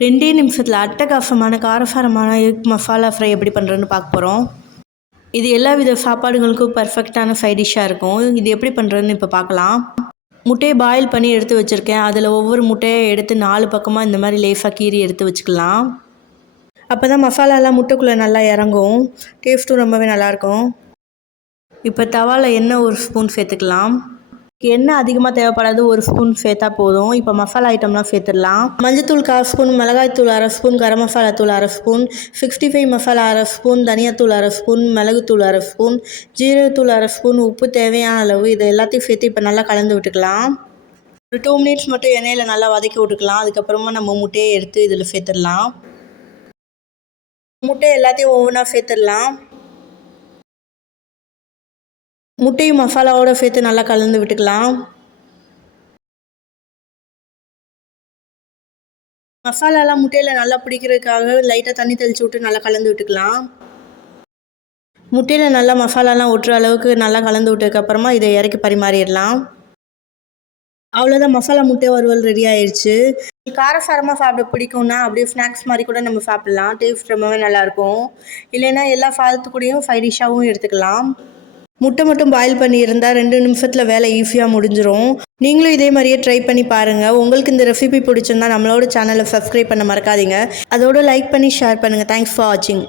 2 நிமிஷத்தில் அட்டகாசமான காரசாரமான எக் மசாலா ஃப்ரை எப்படி பண்ணுறதுன்னு பார்க்க போகிறோம். இது எல்லா வித சாப்பாடுகளுக்கும் பர்ஃபெக்டான சைட் டிஷ்ஷாக இருக்கும். இது எப்படி பண்ணுறதுன்னு இப்போ பார்க்கலாம். முட்டையை பாயில் பண்ணி எடுத்து வச்சுருக்கேன். அதில் ஒவ்வொரு முட்டையை எடுத்து 4 பக்கமாக இந்த மாதிரி லேசாக கீறி எடுத்து வச்சுக்கலாம். அப்போ தான் மசாலாலாம் முட்டைக்குள்ளே நல்லா இறங்கும். டேஸ்ட்டும் ரொம்பவே நல்லாயிருக்கும். இப்போ தவாவில் எண்ணெய் 1 ஸ்பூன் சேர்த்துக்கலாம். எண்ணெய் அதிகமாக தேவைப்படாது, 1 ஸ்பூன் சேர்த்தா போதும். இப்போ மசாலா ஐட்டம்லாம் சேர்த்துடலாம். மஞ்சத்தூள் 1/4 ஸ்பூன், மிளகாய்த்தூள் 1/2 ஸ்பூன், கரம் மசாலா தூள் 1/2 ஸ்பூன், 65 மசாலா 1/2 ஸ்பூன், தனியாத்தூள் 1/2 ஸ்பூன், மிளகுத்தூள் 1/2 ஸ்பூன், ஜீரகத்தூள் 1/2 ஸ்பூன், உப்பு தேவையான அளவு. இது எல்லாத்தையும் சேர்த்து இப்போ நல்லா கலந்து விட்டுக்கலாம். ஒரு 2 மினிட்ஸ் மட்டும் எண்ணெயில் நல்லா வதக்கி விட்டுக்கலாம். அதுக்கப்புறமா நம்ம முட்டையை எடுத்து இதில் சேர்த்துடலாம். முட்டை எல்லாத்தையும் ஒவ்வொன்றா சேர்த்துடலாம். முட்டையும் மசாலாவோடு சேர்த்து நல்லா கலந்து விட்டுக்கலாம். மசாலாலாம் முட்டையில் நல்லா பிடிக்கிறதுக்காக லைட்டாக தண்ணி தெளித்து விட்டு நல்லா கலந்து விட்டுக்கலாம். முட்டையில் நல்லா மசாலாலாம் ஒட்டுற அளவுக்கு நல்லா கலந்து விட்டதுக்கப்புறமா இதை இறக்கி பரிமாறிடலாம். அவ்வளோதான், மசாலா முட்டை வறுவல் ரெடி ஆயிடுச்சு. காரசாரமாக சாப்பிட பிடிக்கும்னா அப்படியே ஸ்நாக்ஸ் மாதிரி கூட நம்ம சாப்பிட்லாம். டேஸ்ட் ரொம்பவே நல்லாயிருக்கும். இல்லைன்னா எல்லா சாதத்துக்கூடையும் சைட் டிஷ்ஷாகவும் எடுத்துக்கலாம். முட்டை மட்டும் பாயில் பண்ணி இருந்தால் 2 நிமிஷத்தில் வேலை ஈஸியாக முடிஞ்சிடும். நீங்களும் இதே மாதிரியே ட்ரை பண்ணி பாருங்கள். உங்களுக்கு இந்த ரெசிபி பிடிச்சிருந்தா நம்மளோட சேனலை சப்ஸ்கிரைப் பண்ண மறக்காதீங்க. அதோடு லைக் பண்ணி ஷேர் பண்ணுங்கள். தேங்க்ஸ் ஃபார் வாட்சிங்.